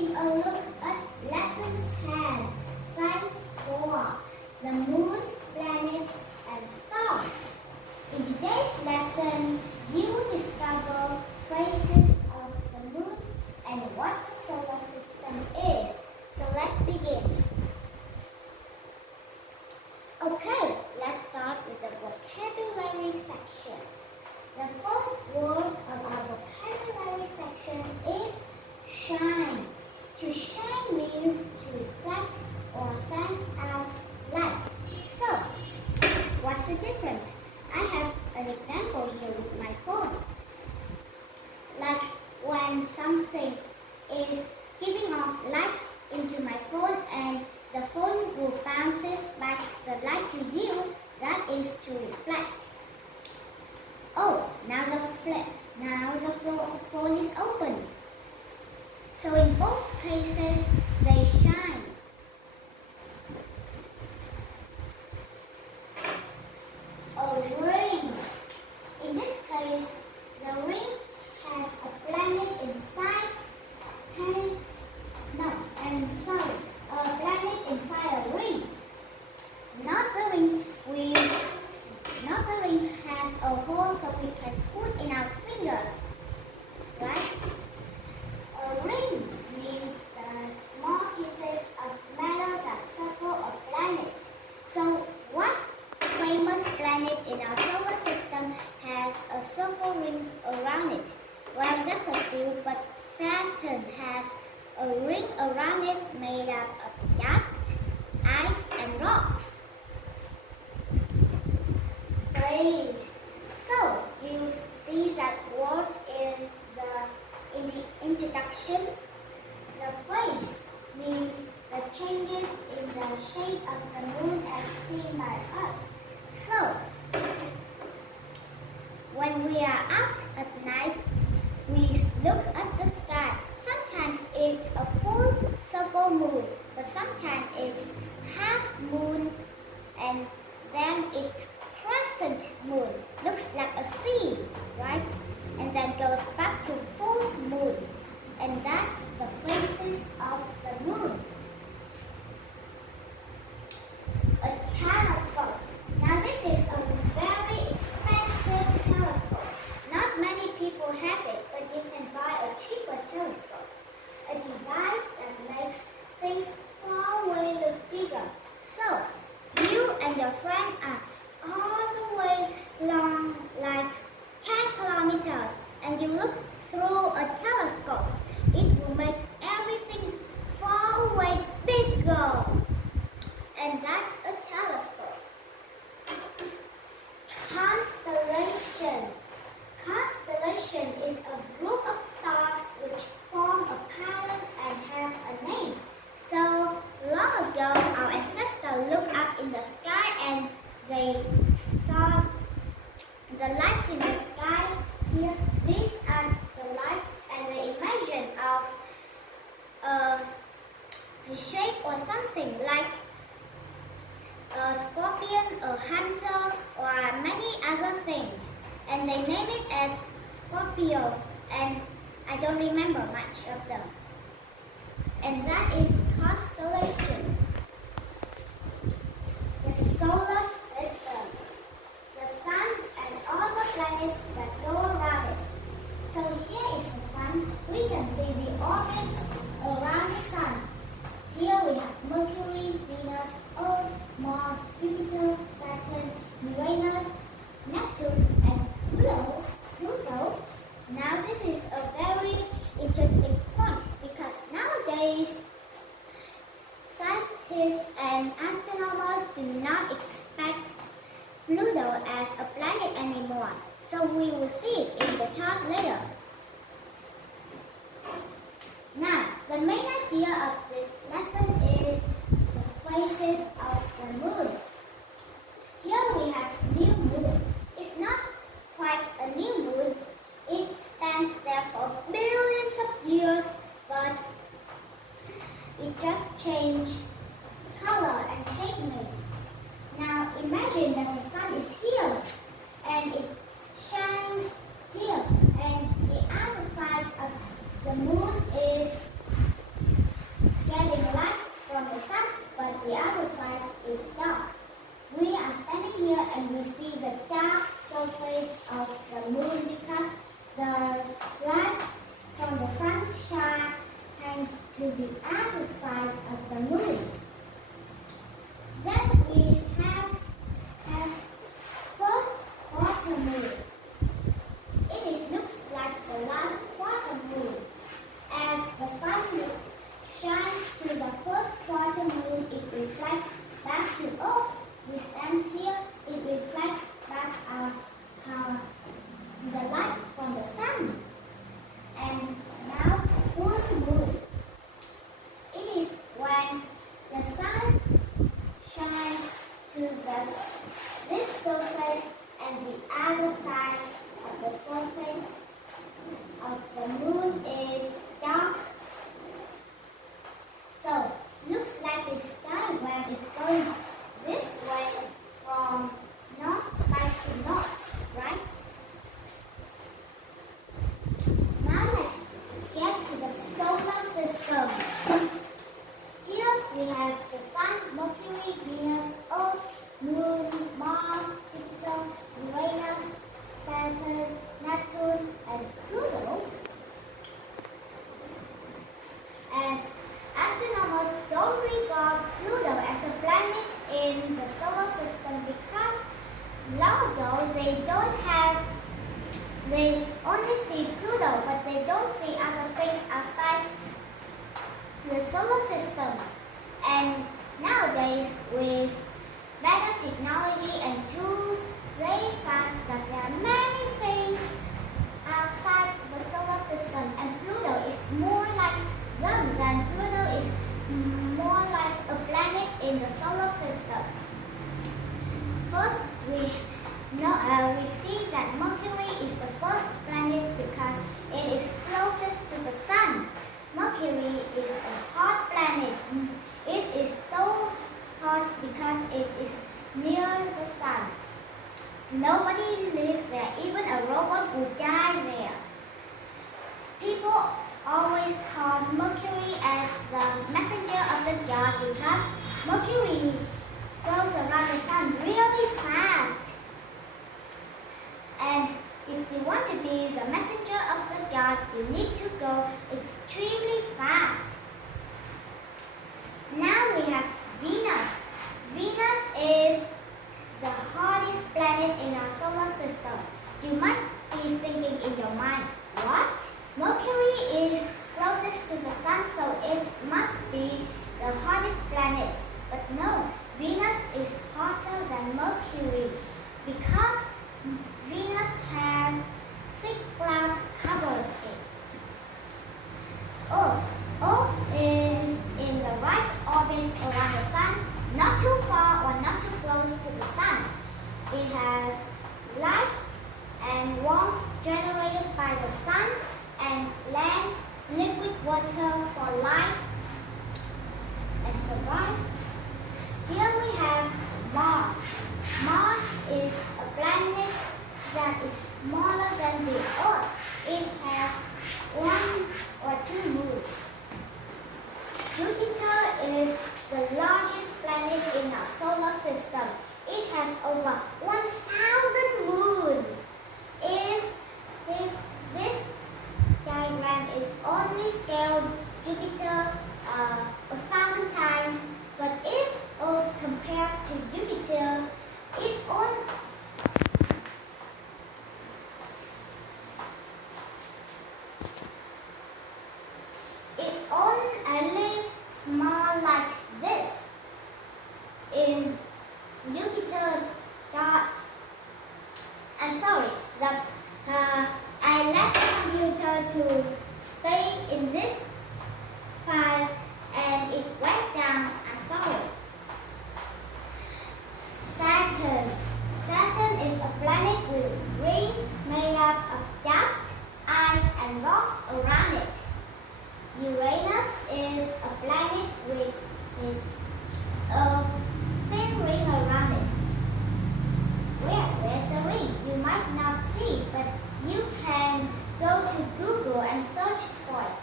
taking a look at Lesson 10, Science 4, the Moon, Planets and Stars. In today's lesson, you will discover phases of the Moon and what the solar system is. So let's begin. Okay, let's start with the vocabulary section. The first word of our vocabulary section is shine. To shine means to reflect or send out light. So, what's the difference? I have an example here with my phone. Like when something is giving off light into my phone and the phone will bounces back the light to you, that is to reflect. Oh, now the phone is opened. So in both cases, they shine. A ring. In this case, the ring has a planet inside. A planet inside a ring. Not the ring has a hole so we can put in our fingers, right? A ring means the small pieces of metal that circle a planet. So what famous planet in our solar system has a circle ring around it? Well, there's a few, but Saturn has a ring around it made up of dust, ice, and rocks. Phase. So, do you see that word in the introduction? The phase means the changes in the shape of the moon as seen by us. So, when we are out at night, we look at the sky. Sometimes it's a full circle moon, but sometimes it's half moon and then it's crescent moon. Looks like a sea, right? And then goes back to full moon. And that's the phases of the moon. A telescope. Now this is a very expensive telescope. Not many people have it, but you can buy a cheaper telescope. A device that makes things far away look bigger. So, you and your friend are all the way long, like 10 kilometers, and you look through a telescope. It will make everything far away bigger. And that's a telescope. Constellation. Constellation is a group of stars which form a pattern and have a name. So long ago, our ancestors looked up in the sky and they saw the lights in the sky. Here, these are the lights, and they imagined of a shape or something like a scorpion, a hunter, or many other things. And they name it as Scorpio, and I don't remember much of them. And that is constellation. The solar system. The sun and all the planets that go around it. So here is the sun. We can see the orbits around the sun. Here we have Mercury, Venus, Earth, Mars, Jupiter, Saturn, Uranus, Neptune, and Pluto. Now this is a very interesting point because nowadays scientists and astronomers do not expect Pluto as a planet anymore. So we will see it in the talk later. Now, the main idea of this lesson is the phases of the moon. Here we have new moon. It's not quite a new moon. It stands there for millions of years, but it just changed color and shape maybe. Now imagine that the sun is here and it shines here, and the other side of the moon is of the moon because the light from the sun shines to the other side of the moon. Then we have first quarter moon. Looks like the last quarter moon. As the sun shines to the first quarter moon, it reflects back to Earth. We stand here, it reflects back the light from the sun. And now full moon. It is when the sun shines to this surface and the other side of the surface of the moon is dark. So, looks like this diagram is going this way from north back to north, right? Now let's get to the solar system. Here we have the Sun, Mercury, Venus, Earth, Moon, Mars, Jupiter, Uranus, Saturn, Neptune, and Pluto. As astronomers don't regard Pluto as a planet in the solar system because long ago they only see Pluto, but they don't see other things outside the solar system. And nowadays, with better technology and tools, they found that there are many things outside the solar system, and Pluto is more like them than Pluto is more like a planet in the solar system. First, we see that Mercury is the first planet because it is closest to the Sun. Mercury is a hot planet. It is so hot because it is near the Sun. Nobody lives there, even a robot would die there. People always call Mercury as the messenger of the god because Mercury goes around the Sun really fast. And if you want to be the messenger of the god, you need to go extremely fast. Now we have Venus. Venus is the hottest planet in our solar system. You might be thinking in your mind, what? Mercury is closest to the Sun, so it must be the hottest planet. But no, Venus is hotter than Mercury because Venus has thick clouds covered it. Earth is in the right orbit around the Sun, not too far or not too close to the Sun. It has light and warmth generated by the Sun and land, liquid water for life and survive. Here we have Mars. Mars is a planet that is smaller than the Earth. It has 1 or 2 moons. Jupiter is the largest planet in our solar system. It has over 1,000 moons. If this diagram is only scaled Jupiter 1,000 times, but if Earth compares to Jupiter, it only small like this. In Jupiter's dot, I'm sorry, I let the computer to stay in this file and it went down. I'm sorry. Saturn is a planet with ring made up of dust, ice, and rocks around it. Uranus is a planet with a thin ring around it. Where's the ring? You might not see, but you can go to Google and search for it.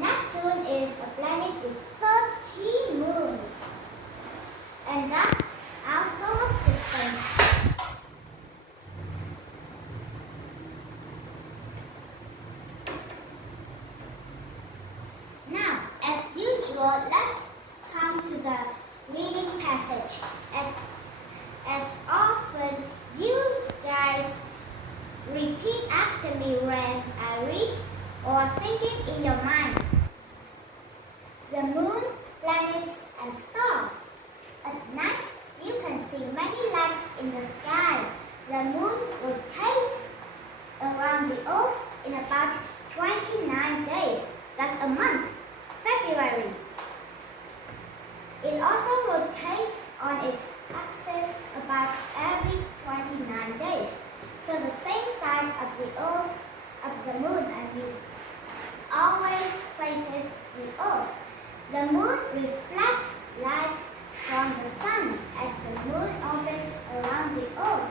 Neptune is a planet with 13 moons. And that's our solar system. usual, let's come to the reading passage. As often you guys repeat after me when I read or think it in your mind. The moon, planets and stars. At night, you can see many lights in the sky. The moon rotates around the earth in about 29 days. That's a month, February. It also rotates on its axis about every 29 days. So the same side of the earth, of the moon, always faces the earth. The moon reflects light from the sun as the moon orbits around the earth.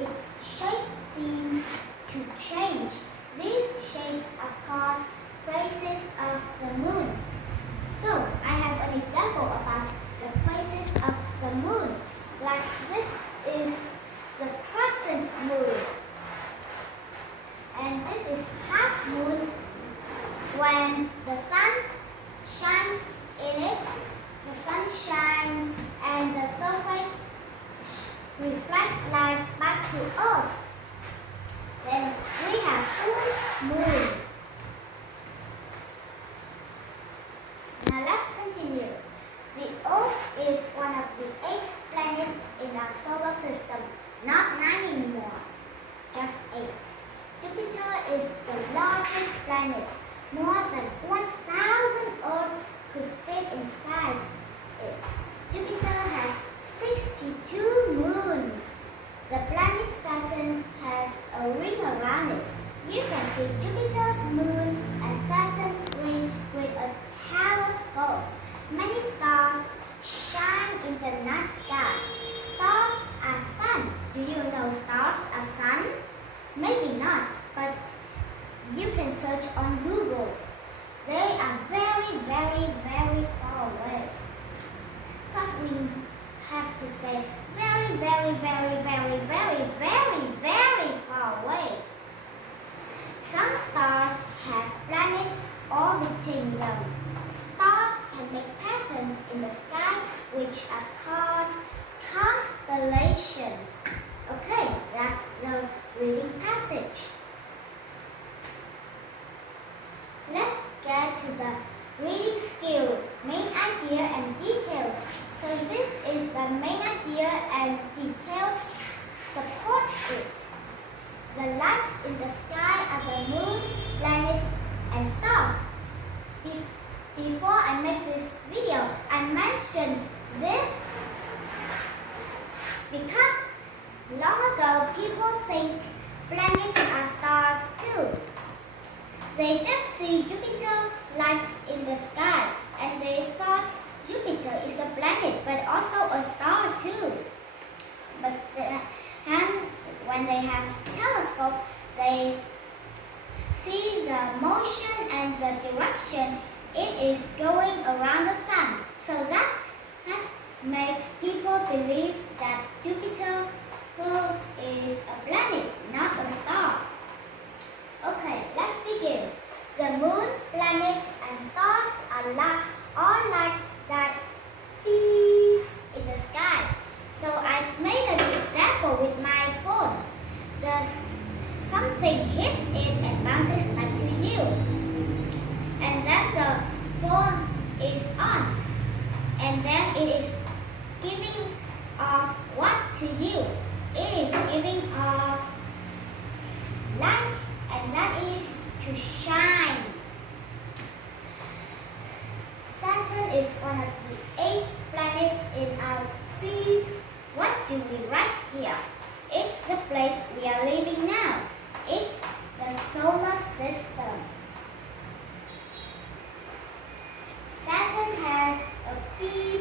Its shape seems to change. These shapes are called phases of the moon. So, I have an example about the phases of the moon. Like this is the crescent moon. And this is half moon. When the sun shines in it, the sun shines and the surface reflects light back to earth. Then we have full moon. Now let's continue. The earth is one of the 8 planets in our solar system. Not 9 anymore, just 8. Jupiter is the largest planet. More than 1,000 Earths could fit inside it. Jupiter has 62 moons. The planet Saturn has a ring around it. You can see Jupiter's moons and Saturn's ring with a telescope. Many stars shine in the night sky. Stars are sun. Do you know stars are sun? Maybe not, but you can search on Google. They are very, very, very far away. Because we have to say very, very, very, very, very, very, very far away. Some stars have planets orbiting them. Stars can make patterns in the sky which are called constellations. Okay, that's the reading passage. Let's get to the reading skill, main idea and details. So this is the main idea and details support it. The lights in the sky are the moon, planets and stars. Before I make this video, I mentioned this because long ago people think planets are stars too. They just see Jupiter lights in the sky and they thought Jupiter is a planet but also a star too. But when they have telescope, they see the motion and the direction it is going around the sun. So that makes people believe that Jupiter is a planet, not a star. Okay, let's begin. The moon, planets and stars are all lights that beep in the sky. So I've made an example with my phone. Something hits it and bounces back to you. And then the phone is on. And then it is giving off what to you? It is giving off light, and that is to shine. Saturn is one of the 8 planets in our big. What do we write here? It's the place we are living now. It's the solar system. Saturn has a big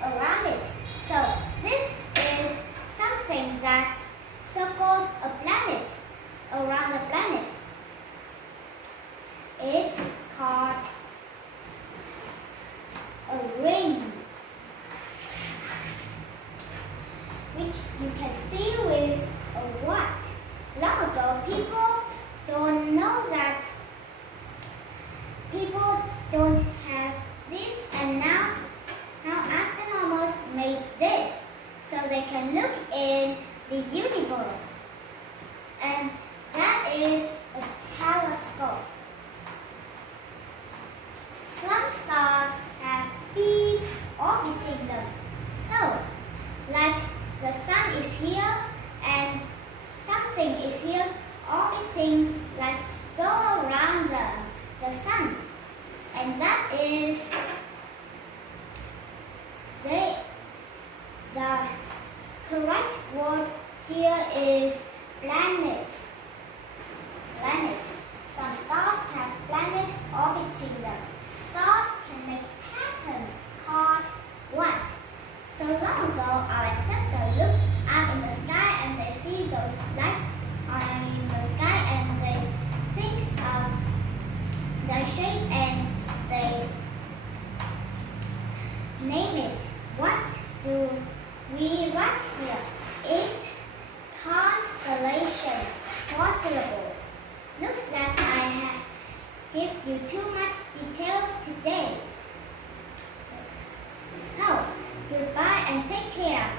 around it. So this is something that circles a planet around the planet. It's called a ring, which you can see with a what? Long ago, people don't know that people don't have this is a telescope. Some stars have people orbiting them. So, like the sun is here and something is here orbiting, like go around the sun. And that is the correct word here is planets. Planets. Some stars have planets orbiting them. Stars can make patterns called what? So long ago, our ancestors looked up in the sky and they see those lights in the sky and they think of their shape and they name it. What do we write here? It's constellation. 4 syllables. Looks like I have given you too much details today. So, goodbye and take care.